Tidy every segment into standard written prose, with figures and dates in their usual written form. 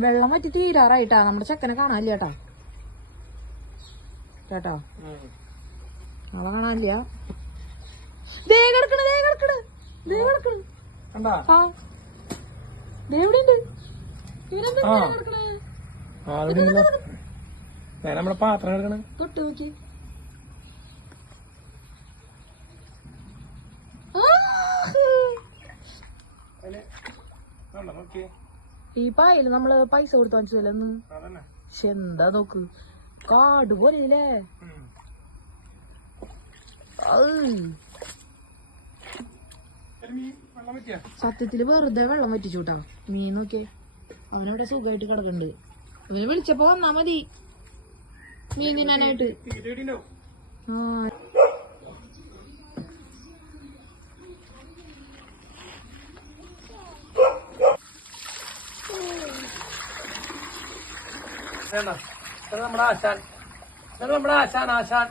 വെള്ളം വറ്റി തീരാറായിട്ടാ. നമ്മുടെ ചെക്കനെ കാണാനില്ല ചേട്ടാ. ചേട്ടാ അവളെ കാണാനില്ല. ദേ കിടക്കണ് ആ ദേവിടെയുണ്ട്. നമ്മളെ പാത്രം എടുക്കണ തൊട്ട് നോക്കി. ഈ പായല് നമ്മള് പൈസ കൊടുത്ത് വാങ്ങിച്ചതല്ലെന്ന്. പക്ഷെ എന്താ നോക്ക്, കാട് പോലെയല്ലേ. സത്യത്തില് വെറുതെ വെള്ളം വറ്റിച്ചൂട്ടാ. മീൻ നോക്കിയേ, അവനവിടെ സുഖമായിട്ട് കിടക്കണ്ട്. അവന് വിളിച്ചപ്പോ വന്നാ മതി മീൻ തിന്നാനായിട്ട്. നമ്മുടെ ആശാൻ, നമ്മുടെ ആശാൻ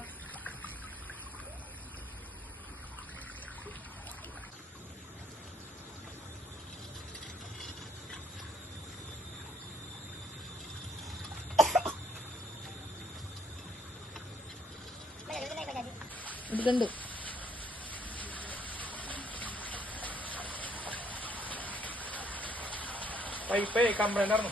ഇതുണ്ട്. പൈപ്പേ കംപ്ലൈന്റ് ആയിരുന്നു.